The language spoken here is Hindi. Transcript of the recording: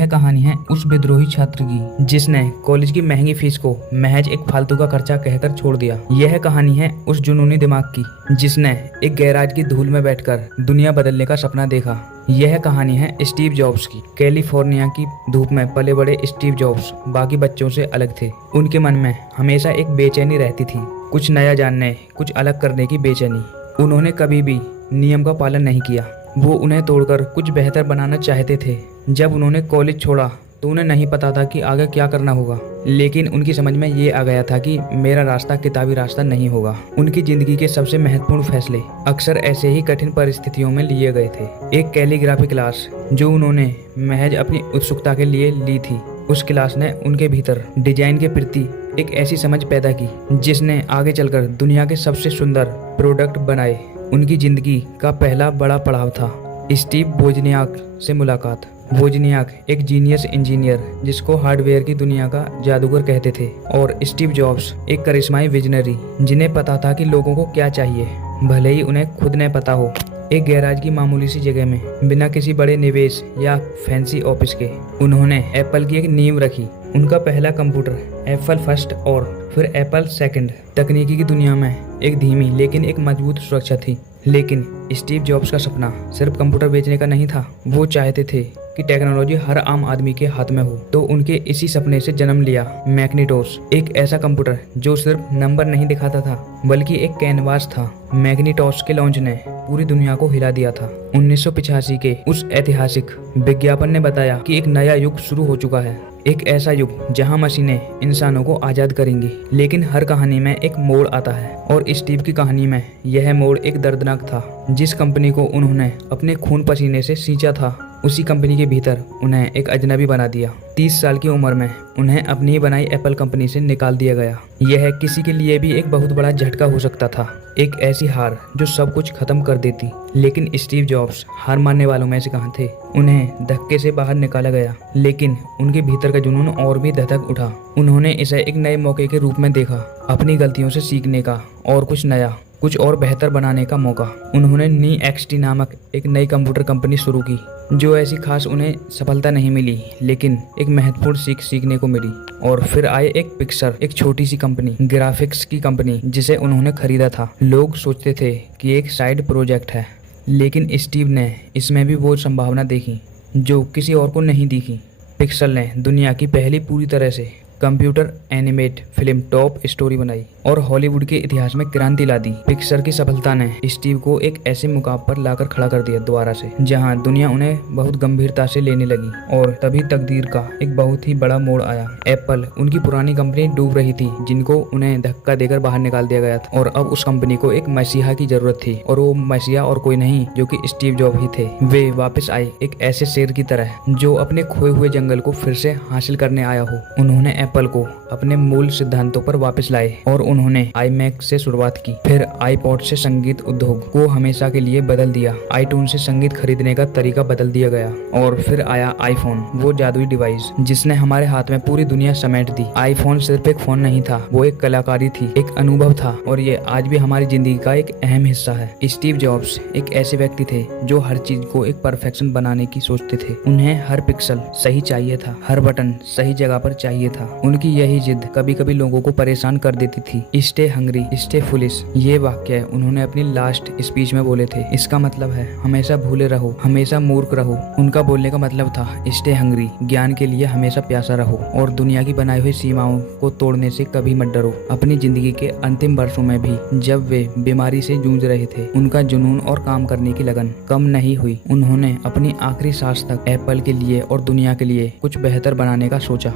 यह कहानी है उस विद्रोही छात्र की जिसने कॉलेज की महंगी फीस को महज एक फालतू का खर्चा कहकर छोड़ दिया। यह कहानी है उस जुनूनी दिमाग की जिसने एक गैराज की धूल में बैठकर दुनिया बदलने का सपना देखा। यह कहानी है स्टीव जॉब्स की। कैलिफोर्निया की धूप में पले बड़े स्टीव जॉब्स बाकी बच्चों से अलग थे। उनके मन में हमेशा एक बेचैनी रहती थी, कुछ नया जानने, कुछ अलग करने की बेचैनी। उन्होंने कभी भी नियम का पालन नहीं किया, वो उन्हें तोड़कर कुछ बेहतर बनाना चाहते थे। जब उन्होंने कॉलेज छोड़ा तो उन्हें नहीं पता था कि आगे क्या करना होगा, लेकिन उनकी समझ में ये आ गया था कि मेरा रास्ता किताबी रास्ता नहीं होगा। उनकी जिंदगी के सबसे महत्वपूर्ण फैसले अक्सर ऐसे ही कठिन परिस्थितियों में लिए गए थे। एक कैलीग्राफी क्लास जो उन्होंने महज अपनी उत्सुकता के लिए ली थी, उस क्लास ने उनके भीतर डिजाइन के प्रति एक ऐसी समझ पैदा की जिसने आगे चलकर दुनिया के सबसे सुंदर प्रोडक्ट बनाए। उनकी जिंदगी का पहला बड़ा पड़ाव था स्टीव वोजनियाक से मुलाकात। वोजनियाक एक जीनियस इंजीनियर जिसको हार्डवेयर की दुनिया का जादूगर कहते थे, और स्टीव जॉब्स एक करिश्माई विजनरी जिन्हें पता था कि लोगों को क्या चाहिए, भले ही उन्हें खुद न पता हो। एक गैराज की मामूली सी जगह में बिना किसी बड़े निवेश या फैंसी ऑफिस के उन्होंने एप्पल की एक नींव रखी। उनका पहला कंप्यूटर एप्पल फर्स्ट और फिर एप्पल सेकंड तकनीकी की दुनिया में एक धीमी लेकिन एक मजबूत सुरक्षा थी। लेकिन स्टीव जॉब्स का सपना सिर्फ कंप्यूटर बेचने का नहीं था, वो चाहते थे कि टेक्नोलॉजी हर आम आदमी के हाथ में हो। तो उनके इसी सपने से जन्म लिया मैग्नेटोस, एक ऐसा कंप्यूटर जो सिर्फ नंबर नहीं दिखाता था बल्कि एक कैनवास था। मैग्नेटोस के लॉन्च ने पूरी दुनिया को हिला दिया था। 1985 के उस ऐतिहासिक विज्ञापन ने बताया कि एक नया युग शुरू हो चुका है, एक ऐसा युग जहां मशीनें इंसानों को आजाद करेंगी। लेकिन हर कहानी में एक मोड़ आता है, और स्टीव की कहानी में यह मोड़ एक दर्दनाक था। जिस कंपनी को उन्होंने अपने खून पसीने से सींचा था, उसी कंपनी के भीतर उन्हें एक अजनबी बना दिया। 30 साल की उम्र में उन्हें अपनी ही बनाई एप्पल कंपनी से निकाल दिया गया। यह किसी के लिए भी एक बहुत बड़ा झटका हो सकता था, एक ऐसी हार जो सब कुछ खत्म कर देती। लेकिन स्टीव जॉब्स हार मानने वालों में से कहाँ थे। उन्हें धक्के से बाहर निकाला गया, लेकिन उनके भीतर का जुनून और भी धधक उठा। उन्होंने इसे एक नए मौके के रूप में देखा, अपनी गलतियों से सीखने का और कुछ नया, कुछ और बेहतर बनाने का मौका। उन्होंने नी एक्सटी नामक एक नई कंप्यूटर कंपनी शुरू की, जो ऐसी खास उन्हें सफलता नहीं मिली, लेकिन एक महत्वपूर्ण सीख सीखने को मिली। और फिर आए एक पिक्सर, एक छोटी सी कंपनी, ग्राफिक्स की कंपनी, जिसे उन्होंने खरीदा था। लोग सोचते थे कि एक साइड प्रोजेक्ट है, लेकिन स्टीव ने इसमें भी वो संभावना देखी जो किसी और को नहीं दिखी। पिक्सर ने दुनिया की पहली पूरी तरह से computer animate film top story बनाई और हॉलीवुड के इतिहास में क्रांति ला दी। पिक्सर की सफलता ने स्टीव को एक ऐसे मुकाम पर लाकर खड़ा कर दिया दोबारा से, जहां दुनिया उन्हें बहुत गंभीरता से लेने लगी। और तभी तकदीर का एक बहुत ही बड़ा मोड़ आया। एप्पल, उनकी पुरानी कंपनी डूब रही थी, जिनको उन्हें धक्का देकर बाहर निकाल दिया गया था, और अब उस कंपनी को एक मसीहा की जरूरत थी। और वो मसीहा और कोई नहीं जो कि स्टीव जॉब ही थे। वे वापस आए एक ऐसे शेर की तरह जो अपने खोए हुए जंगल को फिर से हासिल करने आया हो। उन्होंने एप्पल को अपने मूल सिद्धांतों पर वापस लाए, और उन्होंने iMac से शुरुआत की, फिर iPod से संगीत उद्योग को हमेशा के लिए बदल दिया, iTunes से संगीत खरीदने का तरीका बदल दिया गया, और फिर आया आईफोन, वो जादुई डिवाइस जिसने हमारे हाथ में पूरी दुनिया समेट दी। आईफोन सिर्फ एक फोन नहीं था, वो एक कलाकारी थी, एक अनुभव था, और ये आज भी हमारी जिंदगी का एक अहम हिस्सा है। स्टीव जॉब्स एक ऐसे व्यक्ति थे जो हर चीज को एक परफेक्शन बनाने की सोचते थे। उन्हें हर पिक्सल सही चाहिए था, हर बटन सही जगह पर चाहिए था। उनकी यही जिद कभी कभी लोगों को परेशान कर देती थी। स्टे हंग्री, स्टे फुलिश, ये वाक्य उन्होंने अपनी लास्ट स्पीच में बोले थे। इसका मतलब है हमेशा भूले रहो, हमेशा मूर्ख रहो। उनका बोलने का मतलब था स्टे हंग्री, ज्ञान के लिए हमेशा प्यासा रहो, और दुनिया की बनाई हुई सीमाओं को तोड़ने से कभी मत डरो। अपनी जिंदगी के अंतिम वर्षों में भी जब वे बीमारी से जूझ रहे थे, उनका जुनून और काम करने की लगन कम नहीं हुई। उन्होंने अपनी आखिरी सांस तक एप्पल के लिए और दुनिया के लिए कुछ बेहतर बनाने का सोचा।